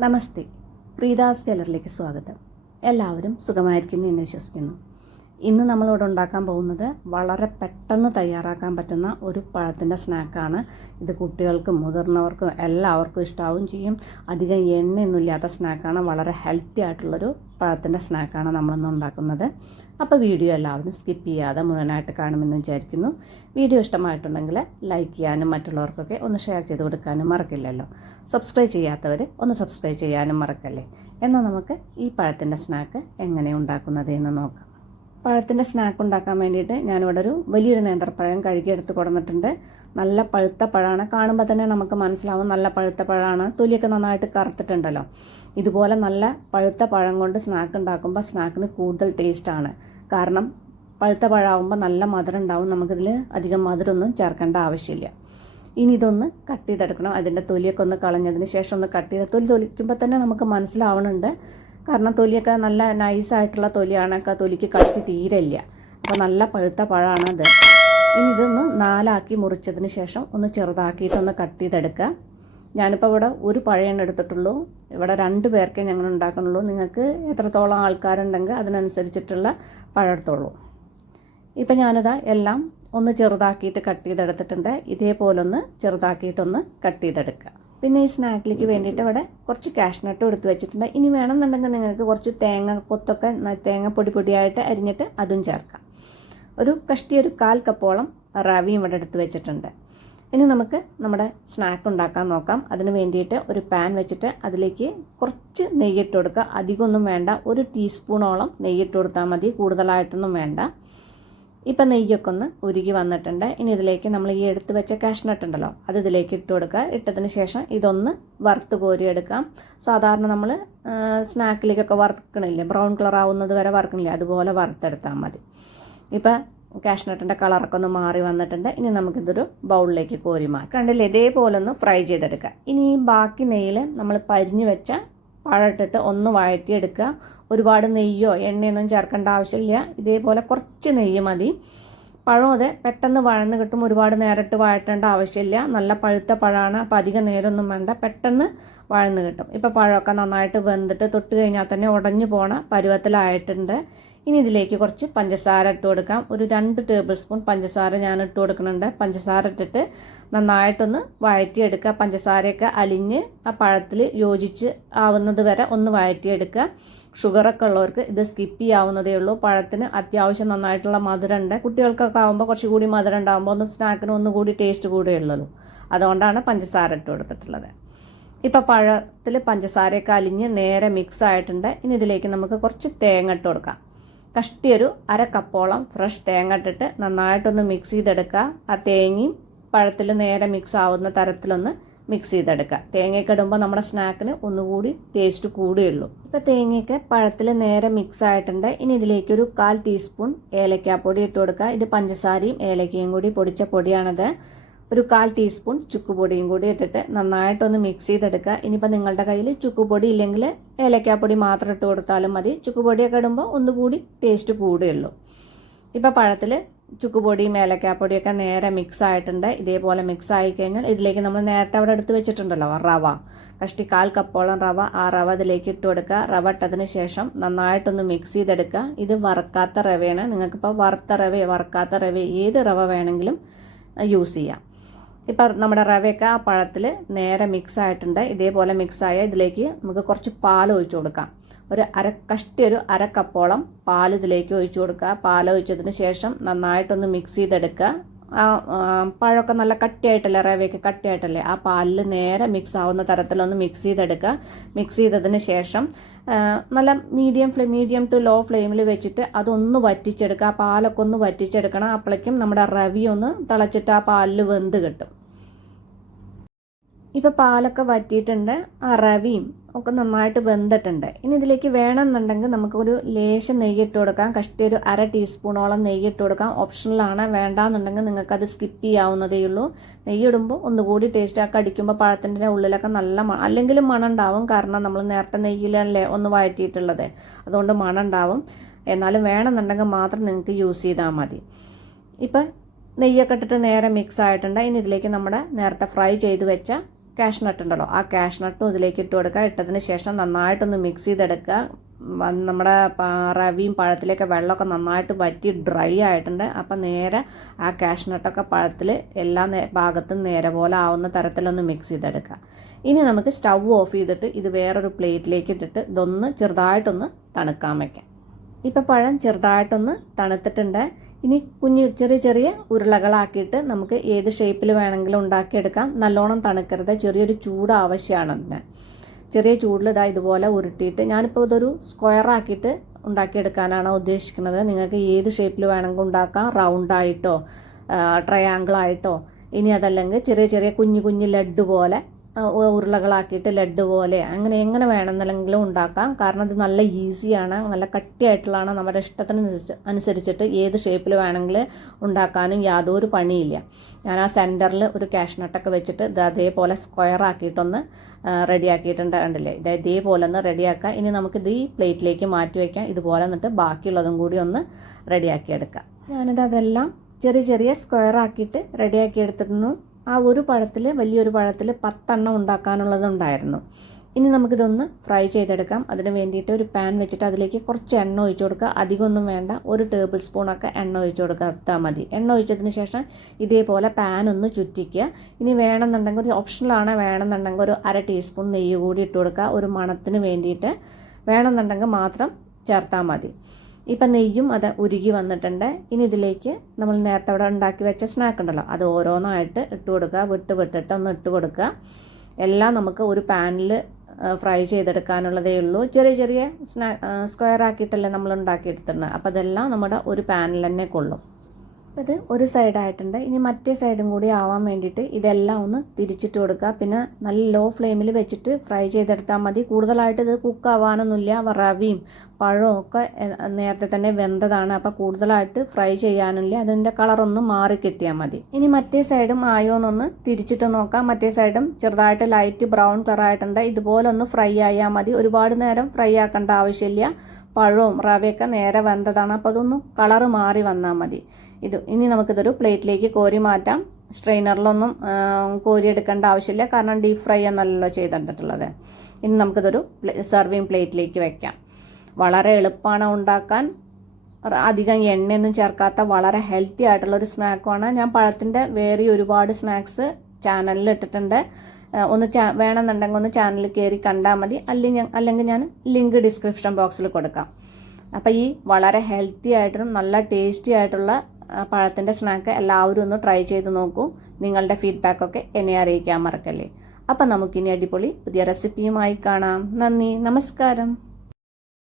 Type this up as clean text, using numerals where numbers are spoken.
നമസ്തേ, പ്രീതാസ് ഗാലറിയിലേക്ക് സ്വാഗതം. എല്ലാവരും സുഖമായിരിക്കുന്നു എന്ന് വിശ്വസിക്കുന്നു. ഇന്ന് നമ്മളിവിടെ ഉണ്ടാക്കാൻ പോകുന്നത് വളരെ പെട്ടെന്ന് തയ്യാറാക്കാൻ പറ്റുന്ന ഒരു പഴത്തിൻ്റെ സ്നാക്കാണ്. ഇത് കുട്ടികൾക്കും മുതിർന്നവർക്കും എല്ലാവർക്കും ഇഷ്ടാവും ചെയ്യും. അധികം എണ്ണയൊന്നുമില്ലാത്ത സ്നാക്കാണ്. വളരെ ഹെൽത്തി ആയിട്ടുള്ളൊരു പഴത്തിൻ്റെ സ്നാക്കാണ് നമ്മളിന്ന് ഉണ്ടാക്കുന്നത്. അപ്പോൾ വീഡിയോ എല്ലാവരും സ്കിപ്പ് ചെയ്യാതെ മുഴുവനായിട്ട് കാണുമെന്ന് വിചാരിക്കുന്നു. വീഡിയോ ഇഷ്ടമായിട്ടുണ്ടെങ്കിൽ ലൈക്ക് ചെയ്യാനും മറ്റുള്ളവർക്കൊക്കെ ഒന്ന് ഷെയർ ചെയ്ത് കൊടുക്കാനും മറക്കില്ലല്ലോ. സബ്സ്ക്രൈബ് ചെയ്യാത്തവർ ഒന്ന് സബ്സ്ക്രൈബ് ചെയ്യാനും മറക്കല്ലേ. എന്നാൽ നമുക്ക് ഈ പഴത്തിൻ്റെ സ്നാക്ക് എങ്ങനെ ഉണ്ടാക്കുന്നത് എന്ന് നോക്കാം. പഴത്തിൻ്റെ സ്നാക്ക് ഉണ്ടാക്കാൻ വേണ്ടിയിട്ട് ഞാനിവിടെ ഒരു വലിയൊരു നേന്ത്രപ്പഴം കഴുകിയെടുത്ത് കൊടുത്തിട്ടുണ്ട്. നല്ല പഴുത്ത പഴമാണ്. കാണുമ്പോൾ തന്നെ നമുക്ക് മനസ്സിലാവും നല്ല പഴുത്ത പഴമാണ്. തൊലിയൊക്കെ നന്നായിട്ട് കറുത്തിട്ടുണ്ടല്ലോ. ഇതുപോലെ നല്ല പഴുത്ത പഴം കൊണ്ട് സ്നാക്ക് ഉണ്ടാക്കുമ്പോൾ സ്നാക്കിന് കൂടുതൽ ടേസ്റ്റാണ്. കാരണം പഴുത്ത പഴമാകുമ്പോൾ നല്ല മധുരം ഉണ്ടാവും. നമുക്കിതിൽ അധികം മധുരമൊന്നും ചേർക്കേണ്ട ആവശ്യമില്ല. ഇനി ഇതൊന്ന് കട്ട് ചെയ്തെടുക്കണം. അതിൻ്റെ തൊലിയൊക്കെ ഒന്ന് കളഞ്ഞതിന് ശേഷം ഒന്ന് കട്ട് ചെയ്ത് തൊലിക്കുമ്പോൾ തന്നെ നമുക്ക് മനസ്സിലാവുന്നുണ്ട്. കാരണം തൊലിയൊക്കെ നല്ല നൈസായിട്ടുള്ള തൊലിയാണ്. തൊലിക്ക് കട്ടി തീരില്ല. അപ്പോൾ നല്ല പഴുത്ത പഴമാണ് അത്. ഇനി ഇതൊന്ന് നാലാക്കി മുറിച്ചതിന് ശേഷം ഒന്ന് ചെറുതാക്കിയിട്ടൊന്ന് കട്ട് ചെയ്തെടുക്കുക. ഞാനിപ്പോൾ ഇവിടെ ഒരു പഴയാണ് എടുത്തിട്ടുള്ളൂ. ഇവിടെ 2 പേർക്കേ ഞങ്ങൾ ഉണ്ടാക്കുന്നുള്ളൂ. നിങ്ങൾക്ക് എത്രത്തോളം ആൾക്കാരുണ്ടെങ്കിൽ അതിനനുസരിച്ചിട്ടുള്ള പഴം എടുത്തോളൂ. ഇപ്പം ഞാനിതാ എല്ലാം ഒന്ന് ചെറുതാക്കിയിട്ട് കട്ട് ചെയ്തെടുത്തിട്ടുണ്ട്. ഇതേപോലൊന്ന് ചെറുതാക്കിയിട്ടൊന്ന് കട്ട് ചെയ്തെടുക്കുക. പിന്നെ ഈ സ്നാക്കിലേക്ക് വേണ്ടിയിട്ട് ഇവിടെ കുറച്ച് കാഷ്നട്ടും എടുത്ത് വെച്ചിട്ടുണ്ട്. ഇനി വേണമെന്നുണ്ടെങ്കിൽ നിങ്ങൾക്ക് കുറച്ച് തേങ്ങ കൊത്തൊക്കെ തേങ്ങ പൊടിയായിട്ട് അരിഞ്ഞിട്ട് അതും ചേർക്കാം. ഒരു 1/4 കപ്പോളം റവയും ഇവിടെ എടുത്ത് വെച്ചിട്ടുണ്ട്. ഇനി നമുക്ക് നമ്മുടെ സ്നാക്ക് ഉണ്ടാക്കാൻ നോക്കാം. അതിന് വേണ്ടിയിട്ട് ഒരു പാൻ വെച്ചിട്ട് അതിലേക്ക് കുറച്ച് നെയ്യിട്ട് കൊടുക്കുക. അധികമൊന്നും വേണ്ട. 1 ടീസ്പൂണോളം നെയ്യിട്ട് കൊടുത്താൽ മതി. കൂടുതലായിട്ടൊന്നും വേണ്ട. ഇപ്പം നെയ്യൊക്കെ ഒന്ന് ഉരുകി വന്നിട്ടുണ്ട്. ഇനി ഇതിലേക്ക് നമ്മൾ ഈ എടുത്ത് വെച്ച കാഷ്നട്ട് ഉണ്ടല്ലോ അത് ഇതിലേക്ക് ഇട്ട് കൊടുക്കുക. ഇട്ടതിന് ശേഷം ഇതൊന്ന് വറുത്ത് കോരിയെടുക്കാം. സാധാരണ നമ്മൾ സ്നാക്കിലേക്കൊക്കെ വറുക്കണില്ലേ, ബ്രൗൺ കളർ ആവുന്നത് വരെ വറുക്കണില്ലേ, അതുപോലെ വറുത്തെടുത്താൽ മതി. ഇപ്പം കാഷ്നട്ടിൻ്റെ കളറൊക്കെ ഒന്ന് മാറി വന്നിട്ടുണ്ട്. ഇനി നമുക്കിതൊരു ബൗളിലേക്ക് കോരി മാറ്റാം. കണ്ടില്ലേ, ഇതേപോലെ ഒന്ന് ഫ്രൈ ചെയ്തെടുക്കുക. ഇനി ഈ ബാക്കി നെയ്യിൽ നമ്മൾ പരിഞ്ഞു വെച്ച പഴമിട്ടിട്ട് ഒന്ന് വഴറ്റിയെടുക്കുക. ഒരുപാട് നെയ്യോ എണ്ണയൊന്നും ചേർക്കേണ്ട ആവശ്യമില്ല. ഇതേപോലെ കുറച്ച് നെയ്യ് മതി. പഴം അതെ പെട്ടെന്ന് വഴന്ന് കിട്ടും. ഒരുപാട് നേരിട്ട് വഴറ്റേണ്ട ആവശ്യമില്ല. നല്ല പഴുത്ത പഴമാണ്. അപ്പോൾ അധികം നേരമൊന്നും വേണ്ട, പെട്ടെന്ന് വഴന്ന് കിട്ടും. ഇപ്പോൾ പഴമൊക്കെ നന്നായിട്ട് വെന്തിട്ട് തൊട്ട് കഴിഞ്ഞാൽ തന്നെ ഉടഞ്ഞു പോണ പരുവത്തിലായിട്ടുണ്ട്. ഇനി ഇതിലേക്ക് കുറച്ച് പഞ്ചസാര ഇട്ട് കൊടുക്കാം. ഒരു 2 ടേബിൾ സ്പൂൺ പഞ്ചസാര ഞാൻ ഇട്ട് കൊടുക്കുന്നുണ്ട്. പഞ്ചസാര ഇട്ടിട്ട് നന്നായിട്ടൊന്ന് വഴറ്റിയെടുക്കുക. പഞ്ചസാരയൊക്കെ അലിഞ്ഞ് ആ പഴത്തിൽ യോജിച്ച് ആവുന്നത് വരെ ഒന്ന് വഴറ്റിയെടുക്കുക. ഷുഗറൊക്കെ ഉള്ളവർക്ക് ഇത് സ്കിപ്പ് ചെയ്യാവുന്നതേ ഉള്ളൂ. പഴത്തിന് അത്യാവശ്യം നന്നായിട്ടുള്ള മധുരം ഉണ്ട്. കുട്ടികൾക്കൊക്കെ ആകുമ്പോൾ കുറച്ചുകൂടി മധുരം ഉണ്ടാകുമ്പോൾ ഒന്ന് സ്നാക്കിന് ഒന്നുകൂടി ടേസ്റ്റ് കൂടുകയുള്ളൂ. അതുകൊണ്ടാണ് പഞ്ചസാര ഇട്ട് കൊടുത്തിട്ടുള്ളത്. ഇപ്പോൾ പഴത്തിൽ പഞ്ചസാരയൊക്കെ അലിഞ്ഞ് നേരെ മിക്സ് ആയിട്ടുണ്ട്. ഇനി ഇതിലേക്ക് നമുക്ക് കുറച്ച് തേങ്ങ ഇട്ട് കൊടുക്കാം. കഷ്ടിയൊരു 1/2 കപ്പോളം ഫ്രഷ് തേങ്ങ ഇട്ടിട്ട് നന്നായിട്ടൊന്ന് മിക്സ് ചെയ്തെടുക്കുക. ആ തേങ്ങയും പഴത്തിൽ നേരെ മിക്സ് ആവുന്ന തരത്തിലൊന്ന് മിക്സ് ചെയ്തെടുക്കുക. തേങ്ങയൊക്കെ ഇടുമ്പോൾ നമ്മുടെ സ്നാക്കിന് ഒന്നുകൂടി ടേസ്റ്റ് കൂടുകയുള്ളൂ. ഇപ്പോൾ തേങ്ങയൊക്കെ പഴത്തിൽ നേരെ മിക്സ് ആയിട്ടുണ്ട്. ഇനി ഇതിലേക്കൊരു 1/4 ടീസ്പൂൺ ഏലക്കാപ്പൊടി ഇട്ട് കൊടുക്കുക. ഇത് പഞ്ചസാരയും ഏലക്കയും കൂടി പൊടിച്ച പൊടിയാണത്. ഒരു 1/4 ടീസ്പൂൺ ചുക്കുപൊടിയും കൂടി ഇട്ടിട്ട് നന്നായിട്ടൊന്ന് മിക്സ് ചെയ്തെടുക്കുക. ഇനിയിപ്പോൾ നിങ്ങളുടെ കയ്യിൽ ചുക്കുപൊടി ഇല്ലെങ്കിൽ ഏലക്കാപ്പൊടി മാത്രം ഇട്ട് കൊടുത്താലും മതി. ചുക്കുപൊടിയൊക്കെ ഇടുമ്പോൾ ഒന്നുകൂടി ടേസ്റ്റ് കൂടുകയുള്ളൂ. ഇപ്പോൾ പഴത്തിൽ ചുക്കുപൊടിയും ഏലക്കാപ്പൊടിയൊക്കെ നേരെ മിക്സ് ആയിട്ടുണ്ട്. ഇതേപോലെ മിക്സ് ആയി കഴിഞ്ഞാൽ ഇതിലേക്ക് നമ്മൾ നേരത്തെ അവിടെ എടുത്ത് വെച്ചിട്ടുണ്ടല്ലോ റവ, 1/4 കപ്പോളം റവ, ആ റവ ഇതിലേക്ക് ഇട്ട് കൊടുക്കുക. റവ ഇട്ടതിന് ശേഷം നന്നായിട്ടൊന്ന് മിക്സ് ചെയ്തെടുക്കുക. ഇത് വറുക്കാത്ത റവയാണ്. നിങ്ങൾക്കിപ്പോൾ വറുത്ത റവയോ വറുക്കാത്ത റവയോ ഏത് റവ വേണമെങ്കിലും യൂസ് ചെയ്യാം. ഇപ്പം നമ്മുടെ റവയൊക്കെ ആ പഴത്തിൽ നേരെ മിക്സ് ആയിട്ടുണ്ട്. ഇതേപോലെ മിക്സായ ഇതിലേക്ക് നമുക്ക് കുറച്ച് പാൽ ഒഴിച്ചു കൊടുക്കാം. ഒരു 1/2 കപ്പോളം പാൽ ഇതിലേക്ക് ഒഴിച്ചു കൊടുക്കുക. പാൽ ഒഴിച്ചതിന് ശേഷം നന്നായിട്ടൊന്ന് മിക്സ് ചെയ്തെടുക്കുക. പഴമൊക്കെ നല്ല കട്ടിയായിട്ടല്ലേ, റവയൊക്കെ കട്ടിയായിട്ടല്ലേ, ആ പാലിൽ നേരെ മിക്സ് ആവുന്ന തരത്തിലൊന്ന് മിക്സ് ചെയ്തെടുക്കുക. മിക്സ് ചെയ്തതിന് ശേഷം നല്ല മീഡിയം ടു ലോ ഫ്ലെയിമിൽ വെച്ചിട്ട് അതൊന്ന് വറ്റിച്ചെടുക്കുക. ആ പാലൊക്കെ ഒന്ന് വറ്റിച്ചെടുക്കണം. അപ്പോഴേക്കും നമ്മുടെ റവി ഒന്ന് തിളച്ചിട്ട് ആ പാലിൽ വെന്ത് കിട്ടും. ഇപ്പോൾ പാലൊക്കെ വറ്റിയിട്ടുണ്ട്. ആ റവിയും ഒക്കെ നന്നായിട്ട് വെന്തിട്ടുണ്ട്. ഇനി ഇതിലേക്ക് വേണമെന്നുണ്ടെങ്കിൽ നമുക്കൊരു ലേശം നെയ്യിട്ട് കൊടുക്കാം. കഷ്ടി ഒരു 1/2 ടീസ്പൂണോളം നെയ്യിട്ട് കൊടുക്കാം. ഓപ്ഷണലാണ്. വേണ്ടാന്നുണ്ടെങ്കിൽ നിങ്ങൾക്കത് സ്കിപ്പ് ചെയ്യാവുന്നതേ ഉള്ളൂ. നെയ്യിടുമ്പോൾ ഒന്നുകൂടി ടേസ്റ്റ് ആക്കി അടിക്കുമ്പോൾ പഴത്തിൻ്റെ ഉള്ളിലൊക്കെ നല്ല അല്ലെങ്കിലും മണം ഉണ്ടാവും. കാരണം നമ്മൾ നേരത്തെ നെയ്യിലല്ലേ ഒന്ന് വഴറ്റിയിട്ടുള്ളത്, അതുകൊണ്ട് മണം ഉണ്ടാവും. എന്നാലും വേണമെന്നുണ്ടെങ്കിൽ മാത്രം നിങ്ങൾക്ക് യൂസ് ചെയ്താൽ മതി. ഇപ്പം നെയ്യൊക്കെ ഇട്ടിട്ട് നേരെ മിക്സ് ആയിട്ടുണ്ട്. ഇനി ഇതിലേക്ക് നമ്മുടെ നേരത്തെ ഫ്രൈ ചെയ്ത് വെച്ച കാഷ്നട്ട് ഉണ്ടല്ലോ, ആ കാഷ്നട്ടും ഇതിലേക്ക് ഇട്ട് കൊടുക്കുക. ഇട്ടതിന് ശേഷം നന്നായിട്ടൊന്ന് മിക്സ് ചെയ്തെടുക്കുക. നമ്മുടെ റവിയും പഴത്തിലേക്ക് വെള്ളമൊക്കെ നന്നായിട്ട് വറ്റി ഡ്രൈ ആയിട്ടുണ്ട്. അപ്പം നേരെ ആ കാഷ്നട്ടൊക്കെ പഴത്തിൽ എല്ലാ ഭാഗത്തും നേരെ പോലെ ആവുന്ന തരത്തിലൊന്ന് മിക്സ് ചെയ്തെടുക്കുക. ഇനി നമുക്ക് സ്റ്റൗ ഓഫ് ചെയ്തിട്ട് ഇത് വേറൊരു പ്ലേറ്റിലേക്ക് ഇട്ടിട്ട് ഇതൊന്ന് ചെറുതായിട്ടൊന്ന് തണുക്കാൻ വയ്ക്കാം. ഇപ്പം പഴം ചെറുതായിട്ടൊന്ന് തണുത്തിട്ടുണ്ട്. ഇനി ചെറിയ ചെറിയ ഉരുളകളാക്കിയിട്ട് നമുക്ക് ഏത് ഷേപ്പിൽ വേണമെങ്കിലും ഉണ്ടാക്കിയെടുക്കാം. നല്ലോണം തണുക്കരുത്, ചെറിയൊരു ചൂട് ആവശ്യമാണ് അതിന്. ചെറിയ ചൂടിൽ ഇതുപോലെ ഉരുട്ടിയിട്ട് ഞാനിപ്പോൾ ഇതൊരു സ്ക്വയറാക്കിയിട്ട് ഉണ്ടാക്കിയെടുക്കാനാണ് ഉദ്ദേശിക്കുന്നത്. നിങ്ങൾക്ക് ഏത് ഷേപ്പിൽ വേണമെങ്കിൽ ഉണ്ടാക്കാം, റൗണ്ടായിട്ടോ ട്രയാങ്കിളായിട്ടോ, ഇനി അതല്ലെങ്കിൽ ചെറിയ ചെറിയ കുഞ്ഞു ലഡ്ഡു പോലെ ഉരുളകളാക്കിയിട്ട് ലഡ്ഡു പോലെ എങ്ങനെ വേണമെന്നെങ്കിലും ഉണ്ടാക്കാം. കാരണം ഇത് നല്ല ഈസിയാണ്, നല്ല കട്ടിയായിട്ടുള്ളതാണ്. നമ്മുടെ ഇഷ്ടത്തിന് അനുസരിച്ചിട്ട് ഏത് ഷേപ്പിൽ വേണമെങ്കിൽ ഉണ്ടാക്കാനും യാതൊരു പണിയില്ല. ഞാൻ ആ സെൻറ്ററിൽ ഒരു കാഷ്നട്ടൊക്കെ വെച്ചിട്ട് ഇത് അതേപോലെ സ്ക്വയർ ആക്കിയിട്ടൊന്ന് റെഡിയാക്കിയിട്ടുണ്ട്. കണ്ടില്ലേ, ഇതേപോലെ ഒന്ന് റെഡിയാക്കാം. ഇനി നമുക്കിത് ഈ പ്ലേറ്റിലേക്ക് മാറ്റി വയ്ക്കാം. ഇതുപോലെ എന്നിട്ട് ബാക്കിയുള്ളതും കൂടി ഒന്ന് റെഡിയാക്കിയെടുക്കാം. അതെല്ലാം ചെറിയ ചെറിയ സ്ക്വയർ ആക്കിയിട്ട് റെഡിയാക്കി എടുത്തിരുന്നു. ആ ഒരു പഴത്തിൽ, വലിയൊരു പഴത്തിൽ 10 എണ്ണം ഉണ്ടാക്കാനുള്ളതുണ്ടായിരുന്നു. ഇനി നമുക്കിതൊന്ന് ഫ്രൈ ചെയ്തെടുക്കാം. അതിന് വേണ്ടിയിട്ട് ഒരു പാൻ വെച്ചിട്ട് അതിലേക്ക് കുറച്ച് എണ്ണ ഒഴിച്ചു കൊടുക്കുക. അധികമൊന്നും വേണ്ട, 1 ടേബിൾ സ്പൂണൊക്കെ എണ്ണ ഒഴിച്ചു കൊടുത്താൽ മതി. എണ്ണ ഒഴിച്ചതിന് ശേഷം ഇതേപോലെ പാൻ ഒന്ന് ചുറ്റിക്കുക. ഇനി വേണമെന്നുണ്ടെങ്കിൽ, ഒരു ഓപ്ഷണലാണ്, വേണമെന്നുണ്ടെങ്കിൽ ഒരു 1/2 ടീസ്പൂൺ നെയ്യ് കൂടി ഇട്ട് കൊടുക്കുക. ഒരു മണത്തിന് വേണ്ടിയിട്ട് വേണമെന്നുണ്ടെങ്കിൽ മാത്രം ചേർത്താൽ മതി. ഇപ്പം നെയ്യും അത് ഉരുകി വന്നിട്ടുണ്ട്. ഇനി ഇതിലേക്ക് നമ്മൾ നേരത്തെ അവിടെ ഉണ്ടാക്കി വെച്ച സ്നാക്ക് ഉണ്ടല്ലോ, അത് ഓരോന്നായിട്ട് ഇട്ട് കൊടുക്കുക. വിട്ടിട്ട് ഒന്ന് ഇട്ട് കൊടുക്കുക. എല്ലാം നമുക്ക് ഒരു പാനിൽ ഫ്രൈ ചെയ്തെടുക്കാനുള്ളതേ ഉള്ളൂ. ചെറിയ ചെറിയ സ്ക്വയർ ആക്കിയിട്ടല്ലേ നമ്മൾ ഉണ്ടാക്കിയെടുത്തിരുന്നത്. അപ്പോൾ അതെല്ലാം നമ്മുടെ ഒരു പാനിൽ തന്നെ കൊള്ളും. ഇത് ഒരു സൈഡായിട്ടുണ്ട്. ഇനി മറ്റേ സൈഡും കൂടി ആവാൻ വേണ്ടിയിട്ട് ഇതെല്ലാം ഒന്ന് തിരിച്ചിട്ട് കൊടുക്കുക. പിന്നെ നല്ല ലോ ഫ്ലെയിമിൽ വെച്ചിട്ട് ഫ്രൈ ചെയ്തെടുത്താൽ മതി. കൂടുതലായിട്ട് ഇത് കുക്കാവാനൊന്നുമില്ല. റവിയും പഴവും ഒക്കെ നേരത്തെ തന്നെ വെന്തതാണ്. അപ്പോൾ കൂടുതലായിട്ട് ഫ്രൈ ചെയ്യാനില്ല. അതിൻ്റെ കളറൊന്ന് മാറി കിട്ടിയാൽ മതി. ഇനി മറ്റേ സൈഡും ആയോന്നൊന്ന് തിരിച്ചിട്ട് നോക്കാം. മറ്റേ സൈഡും ചെറുതായിട്ട് ലൈറ്റ് ബ്രൗൺ കളറായിട്ടുണ്ട്. ഇതുപോലെ ഒന്ന് ഫ്രൈ ആയാൽ മതി. ഒരുപാട് നേരം ഫ്രൈ ആക്കേണ്ട ആവശ്യമില്ല. പഴവും റവയൊക്കെ നേരെ വെന്തതാണ്. അപ്പോൾ അതൊന്ന് കളറ് മാറി വന്നാൽ മതി. ഇനി നമുക്കിതൊരു പ്ലേറ്റിലേക്ക് കോരി മാറ്റാം. സ്ട്രെയിനറിലൊന്നും കോരിയെടുക്കേണ്ട ആവശ്യമില്ല, കാരണം ഡീപ് ഫ്രൈ ഒന്നല്ലല്ലോ ചെയ്തിട്ടുള്ളത്. ഇനി നമുക്കിതൊരു സെർവിങ് പ്ലേറ്റിലേക്ക് വെക്കാം. വളരെ എളുപ്പമാണ് ഉണ്ടാക്കാൻ. അധികം എണ്ണയൊന്നും ചേർക്കാത്ത വളരെ ഹെൽത്തി ആയിട്ടുള്ളൊരു സ്നാക്കുമാണ്. ഞാൻ പഴത്തിൻ്റെ വേറെ ഒരുപാട് സ്നാക്സ് ചാനലിൽ ഇട്ടിട്ടുണ്ട്. ഒന്ന് വേണമെന്നുണ്ടെങ്കിൽ ഒന്ന് ചാനലിൽ കയറി കണ്ടാൽ മതി. അല്ലെങ്കിൽ ഞാൻ ലിങ്ക് ഡിസ്ക്രിപ്ഷൻ ബോക്സിൽ കൊടുക്കാം. അപ്പോൾ ഈ വളരെ ഹെൽത്തി ആയിട്ടും നല്ല ടേസ്റ്റി ആയിട്ടുള്ള പഴത്തിൻ്റെ സ്നാക്ക് എല്ലാവരും ഒന്ന് ട്രൈ ചെയ്ത് നോക്കൂ. നിങ്ങളുടെ ഫീഡ്ബാക്കൊക്കെ എന്നെ അറിയിക്കാൻ മറക്കല്ലേ. അപ്പം നമുക്കിനി അടിപൊളി പുതിയ റെസിപ്പിയുമായി കാണാം. നന്ദി, നമസ്കാരം.